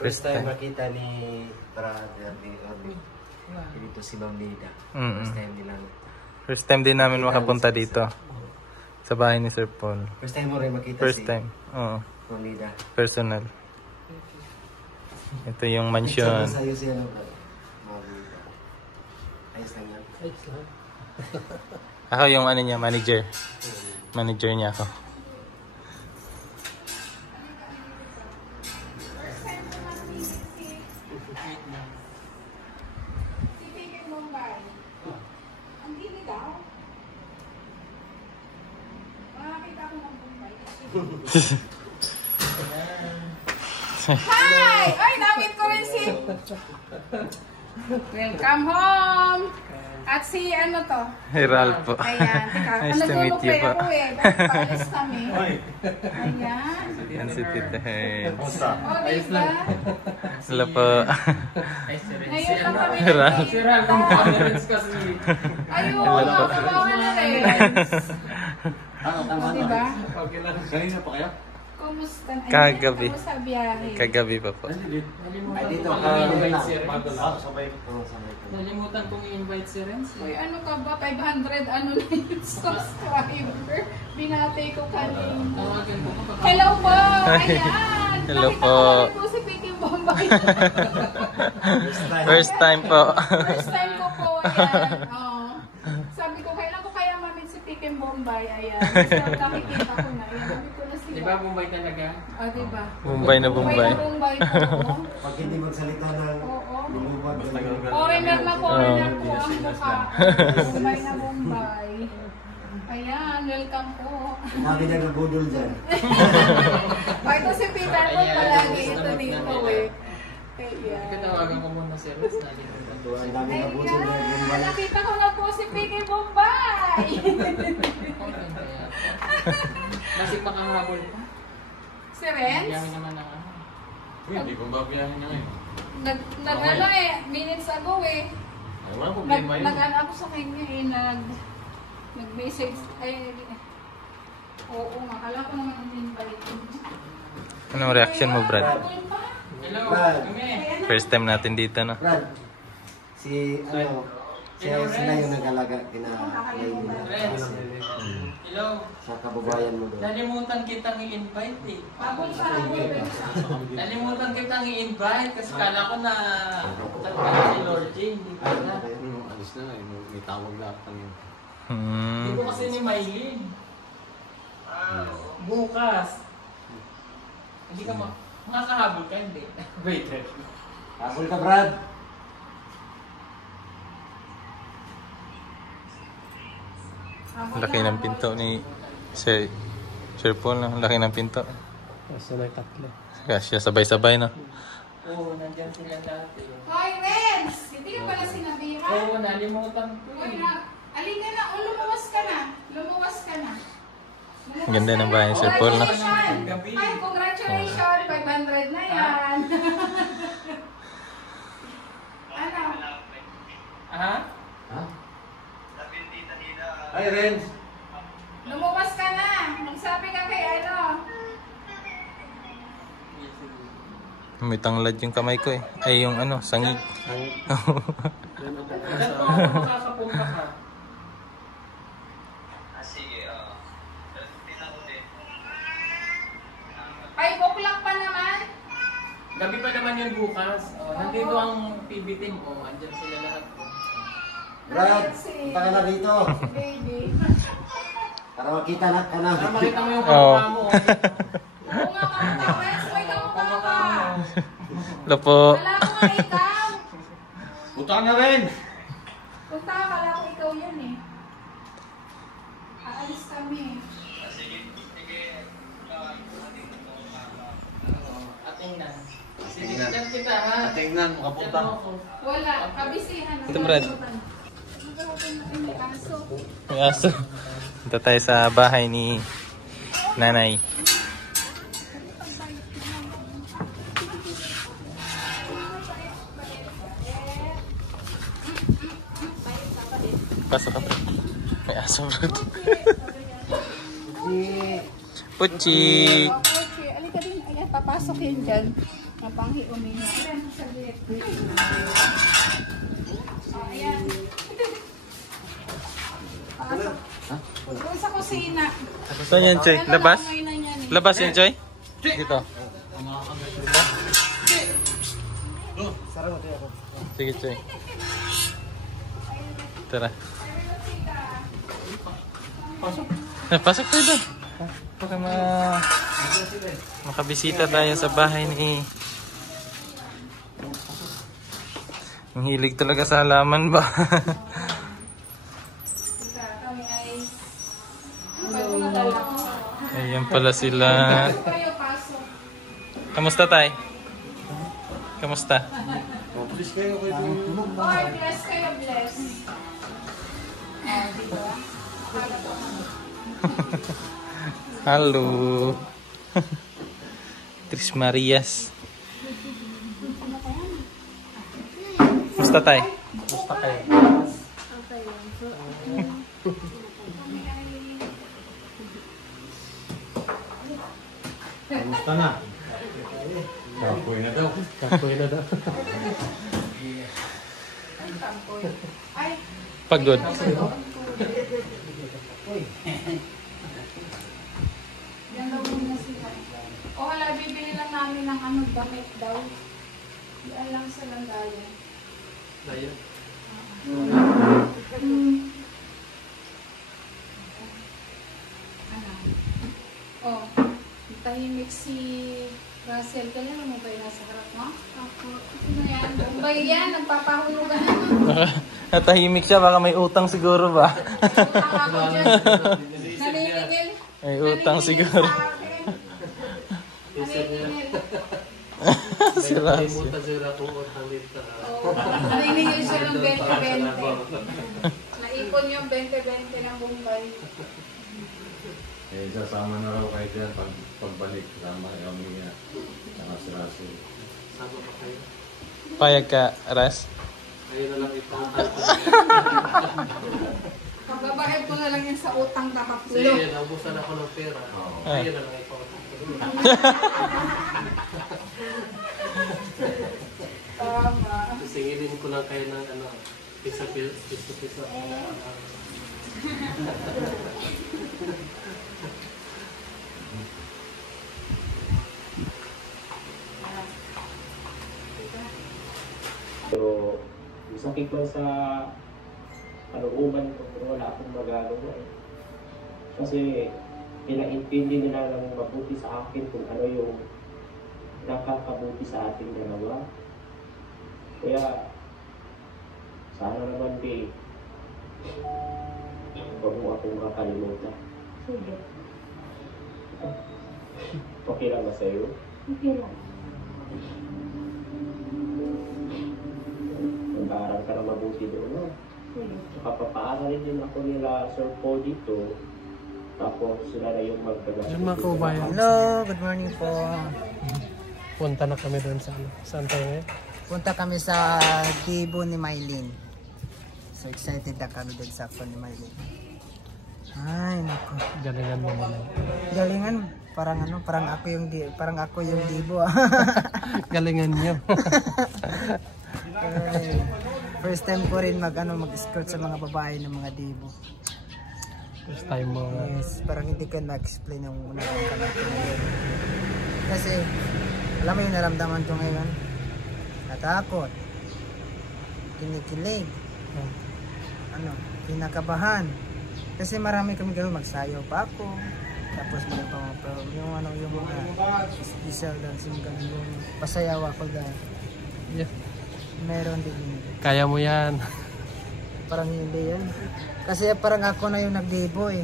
First time makita ni brother ni Orly. Dito si Ma'am Lida. First time nila. First time din namin makapunta dito. Sa bahay ni Sir Paul. First time mo rin makita First time. Oo. Ma'am Lida. Personal. Ito yung mansion. Sa'yo siya Ma'am Lida. Ayos lang yan. Ayos lang. Ako yung ano niya, manager. Manager niya ako. Hi! Ay, namit ko rin si... Welcome home! At si ano to? Hiral po. Ayan, teka. Nice to meet you po. Ako eh. Bakit paalis kami? Ayan. Yan si Tita Hens. O, diba? Hello po. Ngayon lang kami Hiral. Si Hiral, kung pa-Rens kasi. Ayun, makabawa na Rens. O, diba? Kanina pa kayo? Kumusta? Kagabi. Kamusta biyahe? Kagabi pa po. Ay, dito ka. Sabay ko. Nalimutan kong i-invite si Renz. Uy, ano ka ba? 500 ano na yung subscriber? Binatay ko kanina. Tawagan ko kapag... Hello po! Ayan! Hello Nakita po. ko po si Piking Bombay. First time po. First time ko po. Ayan. Oh. Sabi ko, kailan ko kaya mamit si Piking Bombay? Ayan. So, nakikita ko na. Ayan, sabi ko na siya. Diba Bombay talaga? Oh, diba? Bombay na Bombay. Bombay po. Pag hindi magsalita ng lumubad. Foreigner na foreigner po ang mukha. Bombay na Bombay. Ayan, welcome po. Sabi na nabudol dyan. Ito si Peter po palagi ito dito eh. Ayan. Katawagan ko muna si Renz. Nalimutan ko. Ang dami nabudol na Ayan, nakita ko na po si Piking Bombay. Kasi makahabol pa. Si Renz? Biyahe naman na ano. Hindi ko babiyahin na ngayon. Nag-ano eh, minutes ago eh. Ay, wala problema yun. Nag-ano ako sa kanya eh, nag-message, ay, oo nga, kala ko naman ang invite. Anong reaction mo, Brad? Hello, Brad. kami. First time natin dito, no? Brad, sila yung nag-alaga kina Renz. Hello. sa kababayan mo doon. Nalimutan kitang i-invite eh. Habol sa habol. Nalimutan kitang i-invite kasi kala ko na tatlo si Lord Jane. Hindi ko na. Alis na nga, may tawag na atang yun. Hindi ko kasi ni Maylin. Bukas. Hindi ka makakahabol ka, hindi. Wait. Habol ka, Brad. Laki ng pinto ni Sir Paul, no? Laki ng pinto. Sabay tatlo. Kasi sabay-sabay, no? Oo, nandyan sila dati. Hoy, Renz! Hindi ka pala sinabihan? Oo, nalimutan ko Hoy, eh. alin ka na, o lumuwas ka na. Lumuwas ka na. Lumuwas Ganda ka ng na. bahay ni Sir Paul, no? Congratulations! Ay, congratulations! 500 na yan. Ano? Ha? Ha? Ay, Renz. Lumuwas ka na. Magsabi ka kay ano. May tanglad yung kamay ko, eh. Ay, yung ano, sangig. Saan po ako makakapunta ka? Ay, buklak pa naman. Gabi pa naman yun bukas. Oh, nandito ang PB team ko. Andyan sila lahat. Brad, punta ka na dito. Si baby. Para makita na ka na. Para makita mo yung Oo. kamukha mo. Oo nga, kamukha. Renz, may kamukha ka. Hello po. Wala ko nga ikaw. Punta ka na rin. Punta ka, wala ko ikaw yan eh. Aalis kami. Atingnan. Sinikyan kita ha. Tingnan, makapunta. Diyan mo ako. Wala, kabisihan. Ito, Brad. May aso. May aso. Punta tayo sa bahay ni Nanay. Pasok ka, bro. May aso, bro. Puchi! papasok yun dyan. Mapanghi umihi. Ayan, saglit. Oh, ayan. Pasok. Doon sa kusina. Saan yan, Choy? Labas? Amoy na yan, eh. Labas yan, Choy? Dito. Sige, Choy. Tara. Pasok tayo doon. Para makabisita tayo sa bahay ni... Ang hilig talaga sa halaman ba? Kami ay... Ayan pala sila. Kayo, pasok. Kamusta tay? Kamusta? Oy, bless kayo, bless. Ah, diba? Halo. Tris Marias. Kamusta tay? Kamusta kayo? Kamusta na? Kapoy na daw. Kapoy na daw. Ay, Pagod. yan daw muna sila. O wala, bibili lang namin ng ano, damit daw. Yan lang sa landayan. Layan. Ano? Oh, tahimik si Russell. Kaya mo ba yung nasa harap mo? Ako. Ano yan? Bombay yan, nagpapahulugan na. Natahimik siya, baka may utang siguro ba? Utang ako dyan. Naniningil. May utang siguro. Naniningil. Si Ras. Naniningil siya ng 20-20. Naipon yung 20-20 ng Bombay. Eh, sasama na raw kayo dyan pagbalik. Sama yung mga saka si Russell. Sama pa kayo. Payag ka, Ras? Kayo na lang ipang Pagbabae ko na lang yun sa utang na Kasi kaplo. naubusan ako ng pera. Ah. Kayo na lang ipang Tama. Singilin ko lang kayo ng ano, pisa-pisa. Pero masakit lang sa kalooban ko, pero wala akong magagawa eh. Kasi pinaintindi nila ng mabuti sa akin kung ano yung nakakabuti sa ating dalawa. Kaya sana naman huwag mo akong kakalimutan. Sige. Okay lang ba sa'yo? Okay lang. Mag-aaral ka na mabuti doon, no? Sige. Papaaralin din ako nila Sir Paul dito. Tapos sila na yung magdala. Hello, good morning po. Punta na kami doon sa ano. Saan tayo ngayon? Punta kami sa Gibo ni Mylene. So excited na kami din sa ako ni Mylene. Ay, naku. Galingan mo naman. Galingan, parang ano, parang ako yung Gibo. Galingan niyo. Ay, first time ko rin mag-escort sa mga babae ng mga Dibo. First time mo. Yes, parang hindi ko na-explain yung naramdaman ko ngayon. Kasi, alam mo yung naramdaman ko ngayon? Natakot. Kinikilig. Kinakabahan. Kasi marami kami gawin, magsayaw pa ako. Tapos yung mga isal dance, yung pasayaw ako dahil. Yeah. Meron din yun. Kaya mo yan. Parang hindi yan. Kasi parang ako na yung nagdibo eh.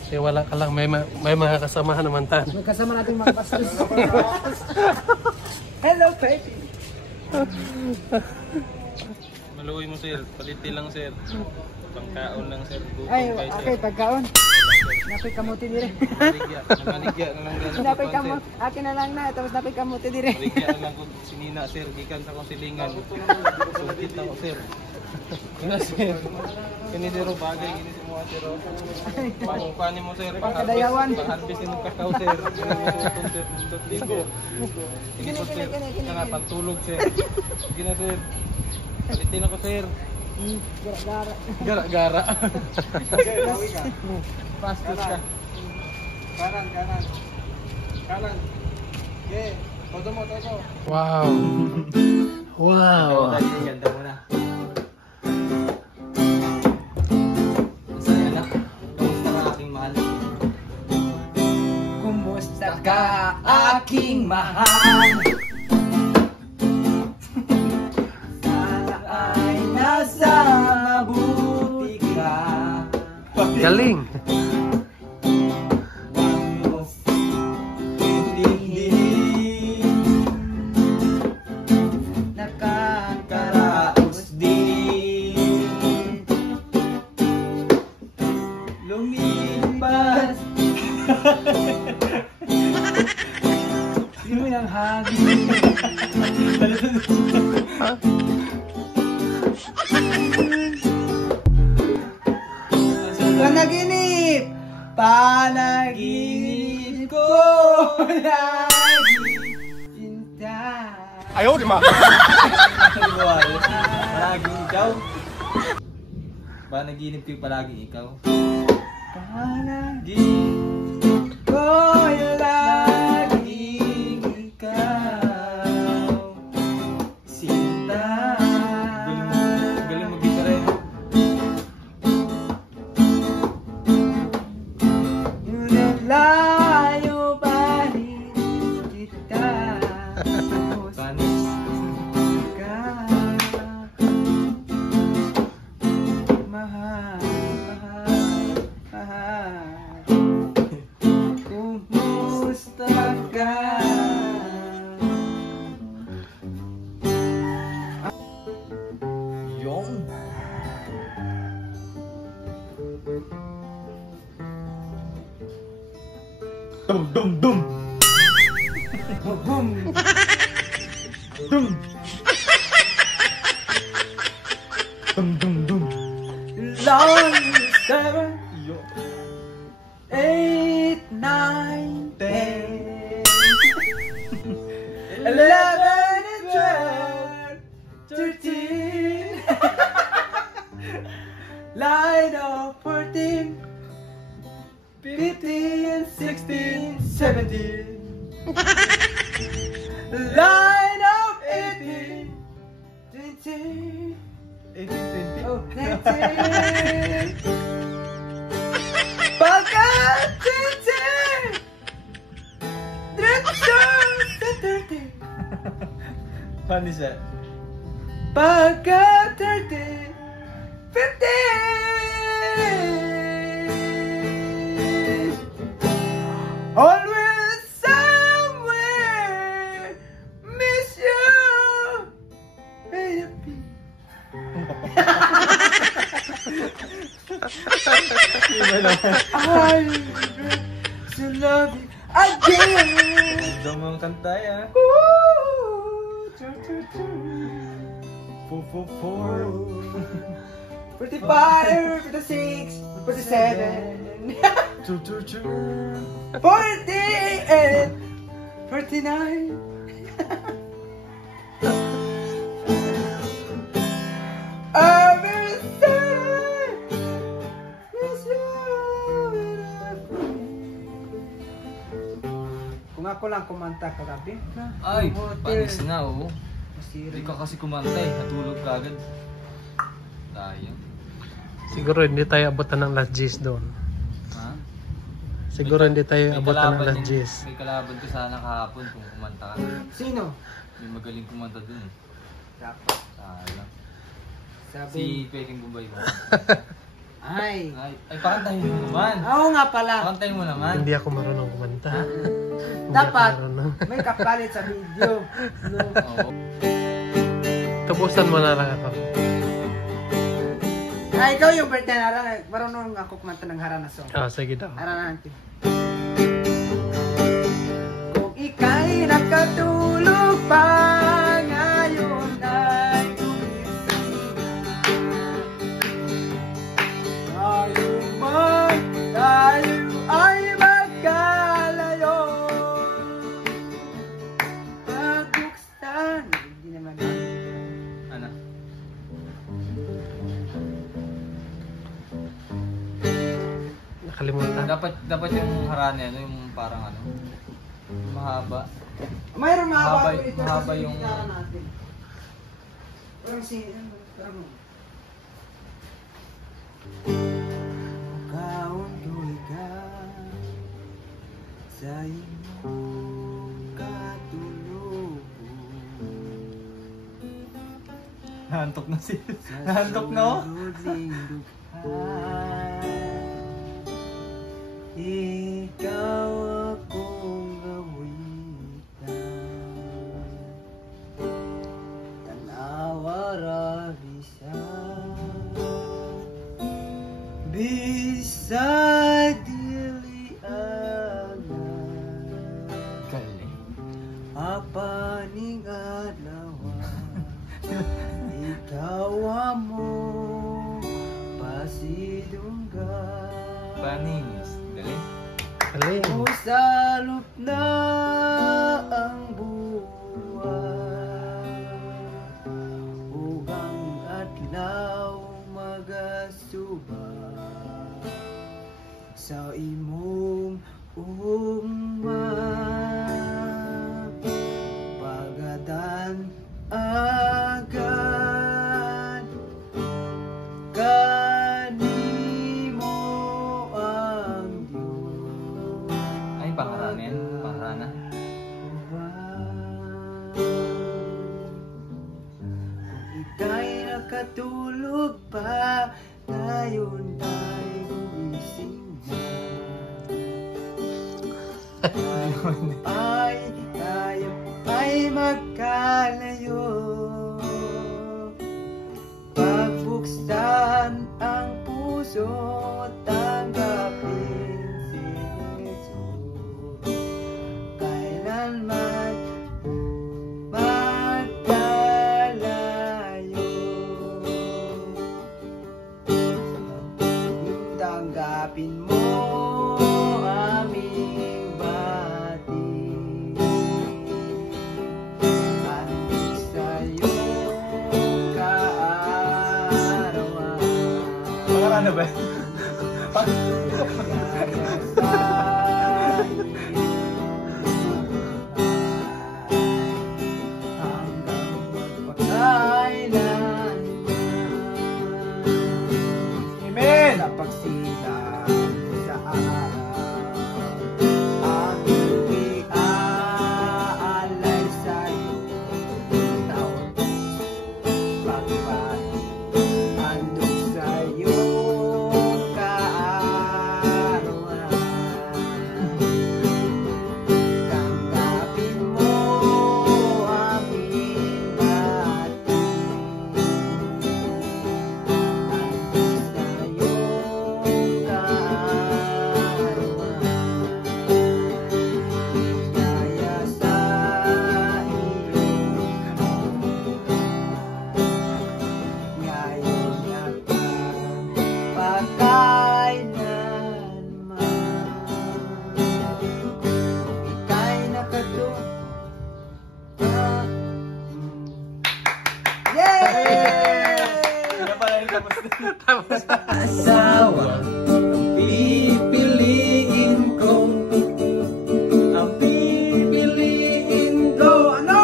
Kasi wala ka lang. May mga kasamahan naman tan. May kasama natin mga pastos. Hello, baby! Maluwi mo, sir. Paliti lang, sir. Pangkaon lang, sir. Gutom Ay, kayo, sir. okay, pagkaon. Napay kamuti dire. Maligya na lang ganun. Napay Sir. kamuti. Akin na lang na. Tapos napay kamuti dire. Maligya na lang kung sinina, sir. Gikan sa kong silingan. Sungkit na ko, sir. Kini sir bagay kini si mo sir. Pangkuanin mo sir. Pangkadayawan. Pangharvestin mo kakao sir. Sir ligo. Kini sir. Kana pagtulog sir. Kini sir. Palitin ako sir. Gara-gara. Pastos ka. Kanan. Okay. Todo mo. Wow. Wow. Ganda mo na. Masaya na. Kamusta ka aking mahal? Kumusta ka, aking mahal? Sana ay nasa mabuti ka. Galing. Nakakaraos din. Lumipas. Sino yung hangin? Panaginip ko lagi cinta. Ayaw, di ma. Palaging ikaw. Panaginip ko yung palaging ikaw. Panaginip ko laging ikaw cinta. Galing mag-gitara yun. Layo pa rin kita. Panis. Mahal. Kumusta ka? Yung. Boom. Long 7 8 9 10 11 and 12 13 line of 14 15 and 16 17 line of 18 20 18, 20 oh 19 pagkat 20 30 Panis siya. pagkat 30 50 always somewhere miss you baby. I regret to love you again. Gusto mo ang kanta ya. Ooh, 45, 46, 47, 48, 49. I'm inside, miss you in a kung ako lang kumanta kagabi, Ay, hotel. panis na oh. Masira. Hindi ka kasi kumanta eh. Natulog ka agad. Tayo. Siguro hindi tayo abutan ng last G's doon. Ha? Siguro hindi tayo May abutan ng kalaban last din- G's. May kalaban ko sana kahapon kung kumanta ka. Sino? May magaling kumanta dun eh. Dapat. Sayang. Sabi. Si Peking Bumbay mo. Ay. Ay, pakantahin mo naman. Oo nga pala. Pakantahin mo naman. Hindi ako marunong kumanta. Hindi Dapat. ako marunong. May kapalit sa video. No. Oo. Tubusan mo na lang ako. Ay, ikaw yung birthday na lang. Marunong ako kumanta ng Harana song. Ah, sige daw. Harana natin. Kung ika'y nakatulog pa ngayon ay gumising. Dapat yung harane, ano, yung parang ano, mahaba. Mayroon Mahaba, mahaba ito mahaba sa yung... gitara natin. Parang parang kaundoy ka sa iyong katulugan. Nahantok na si... Nahantok na, oh. Ikaw akong awitan, tanawa rabisa, bisa dilianan, apaning adlaw, ikaw amo pasidunggan. Panis. Galing. Usalop na ang buwan, ugang adlaw magasuba sa imong ugma, pagadan agad kanimo ang Diyos. Ay, pangaranin. Pangarana. Ika'y nakatulog pa, ngayon ay gumising na. Ay, tayo ay magkalayo, pagbuksan ang puso, tanggapin si Jesus. Kailanman magkalayo, tanggapin mo aming bati, at sa'yo kaarawan. Pangarana ba? Amen! Sa pagsilang sa araw, aking iaalay sa'yo, taon pagbati, handog sa'yo kaarawan. Tanggapin mo aming bati, asawa ang pipiliin ko, ang pipiliin ko, ano?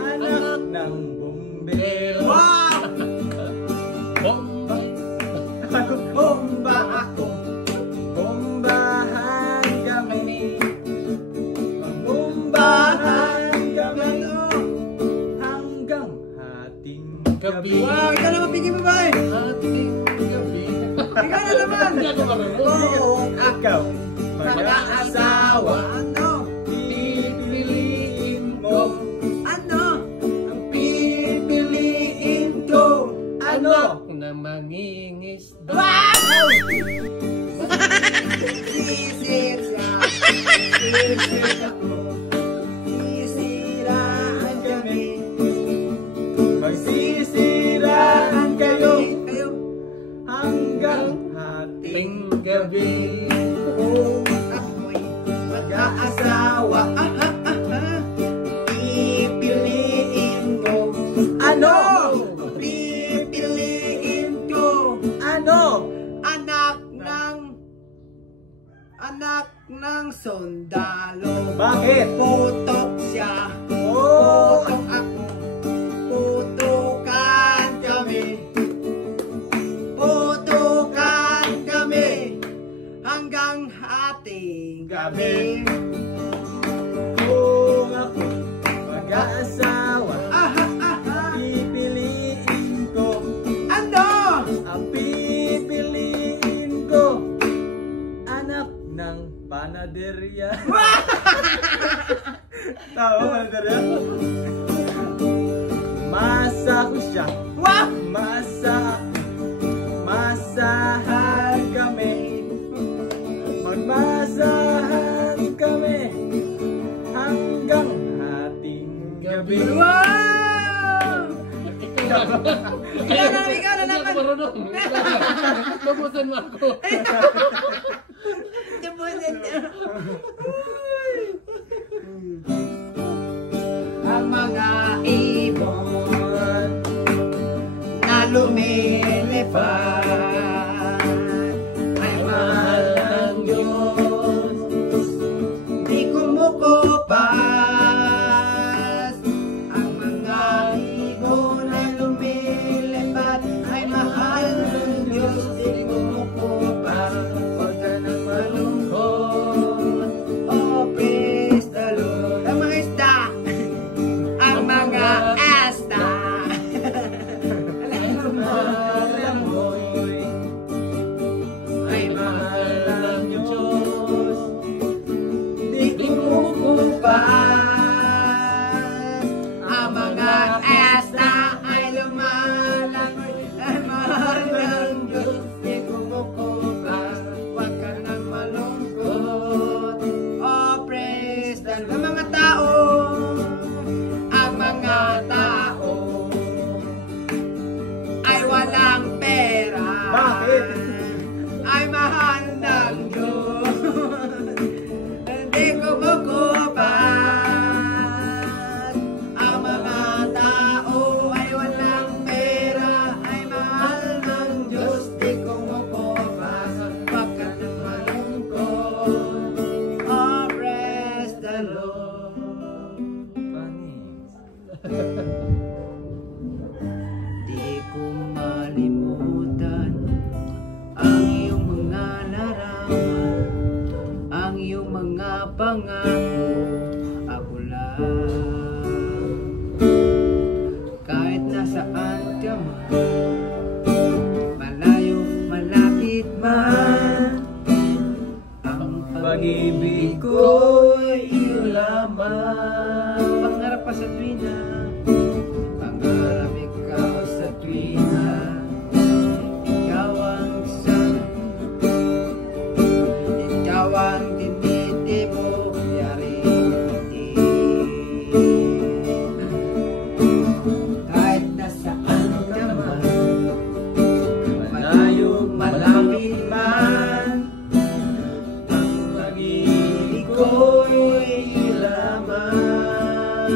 Anak ng bumbero. Wow! Bomba! Bomba ako, bombahan kami, bombahan kami hanggang hating gabi. Wow, ikaw naman pigil mo ba eh? Ikaw na naman! Oo, akaw, mag-aasawa, ano? Pipiliin mo, ano? Ang pipiliin ko, ano? Na mangingisda. Wow! Sisit siya, sisit ako, sisiraan kami, magsisiraan kayo, hanggang hating gabi. Oh, ako'y mag-aasawa, pipiliin mo, ano? Pipiliin ko, ano? Anak ng anak ng sundalo. Bakit? Putok siya, Oh! putok ako, putukan kami. Putukan kami hanggang ating gabi. Kung ako mag-aasawa, Aha, aha, pipiliin ko. ano? Ang pipiliin ko, anak ng panaderya. Tama, panaderya? Masa ko siya. Wow! Masahan kami. Magmasahan kami hanggang ating gabi. Wow! Ikaw na naman. Babusan mo ako. Tapusin niya. Ang mga ibon na lumilipad ay mahal ng Diyos, di kumukupas. Ang mga ibon na lumilipad ay mahal ng Diyos, di kumukupas. Huwag ka nang malungkot, oh praise the Lord. Ang mga isda, ang mga asta ay mahal ng Diyos, di kumukupas. Ang mga asta ay lumalangoy, ay mahal ng Diyos, di kumukupas. Huwag ka nang malungkot, oh praise the Lord. Ang mga tao, ang mga tao ay walang pera. Bakit? Ay mahal ng Diyos, hindi kumukupas. Ang mga tao ay walang pera, ay mahal ng Diyos, di kumukupas. Huwag ka nang malungkot, oh praise the Lord. Di ko malimutan ang iyong mga larawan, ang iyong mga pangako, ako lang. Kahit nasaan ka man, malayo, malapit man, ang pag-ibig ko'y iyo lamang. Pangarap pa sa tuwina, pangarap ikaw sa tuwina, ikaw ang isang, ikaw ang tinitibo, yari hindi. Kahit nasaan ka man, malayo, malapit man, ang pag-ibig ko'y lamang.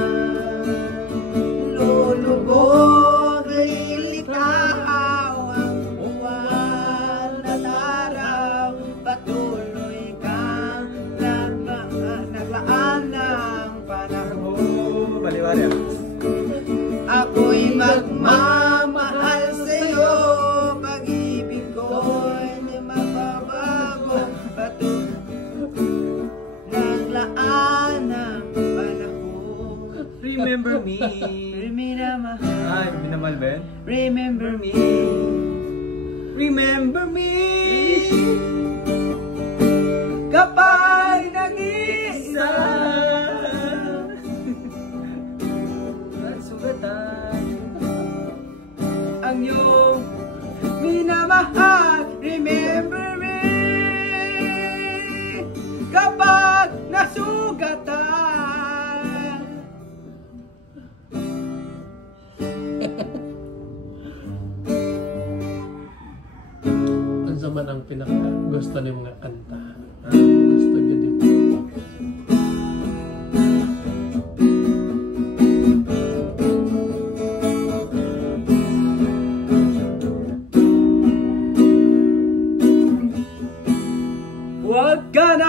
Lulubog, lilitaw ang buwan at araw, patuloy kang naglaan ng panahon. Baliwala. Ako'y magmamahal sa'yo, pag-ibig ko'y di mababago, naglaan ng panahon. Remember me. Ay, binamal ba yan? Remember me. Remember me. Kapag nag-iisa At sugatan. ang iyong minamahal, remember me. Kapag nasugatan, Ang zaman ang pinaka gusto ni mga kanta. Gusto niya din. huwag ka na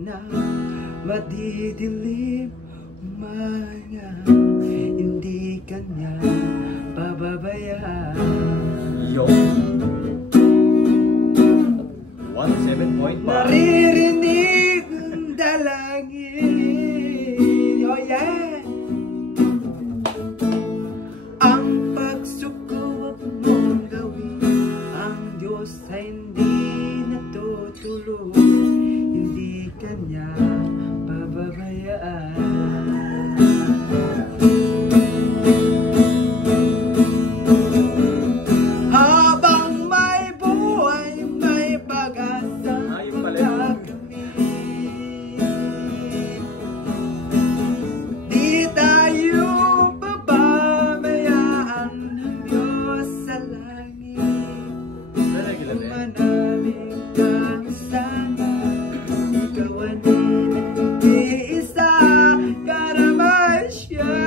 na madidilim mga hindi kanya pababayaan. Yo! 17.5. Naririnig ng dalangin. Oh yeah! Ang pagsuko mong gawin, ang Diyos ay hindi natutulog, hindi kanya pababayaan. Habang may buhay, may pag-asa magagamit. Di tayo pababayaan ng Diyos sa langit. Manalig ka sana, ikaw ang iisa, karamay siya.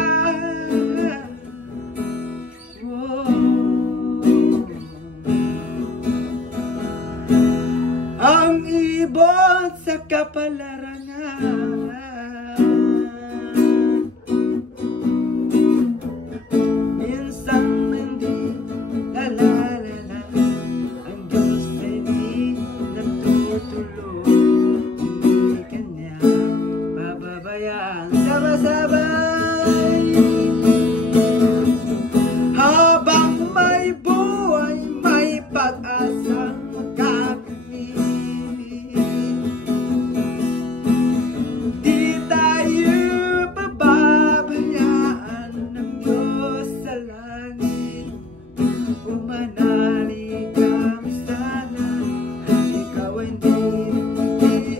Ang ibon sa kapalarangan, minsan hindi nalalala. Ang Diyos ay di natutulog, hindi kanya pababayaan. Sabay-sabay habang may buhay, may pag-asang makakamit. Di tayo pababayaan ng Diyos sa langit. Umanalig ka sana, ikaw ay hindi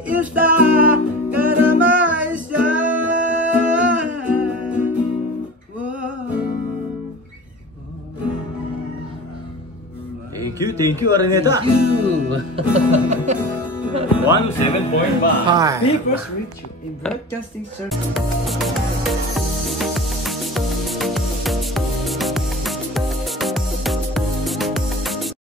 iisa, karamay siya. Thank you, Araneta. 17.5. Hi. Papers with you in broadcasting circle.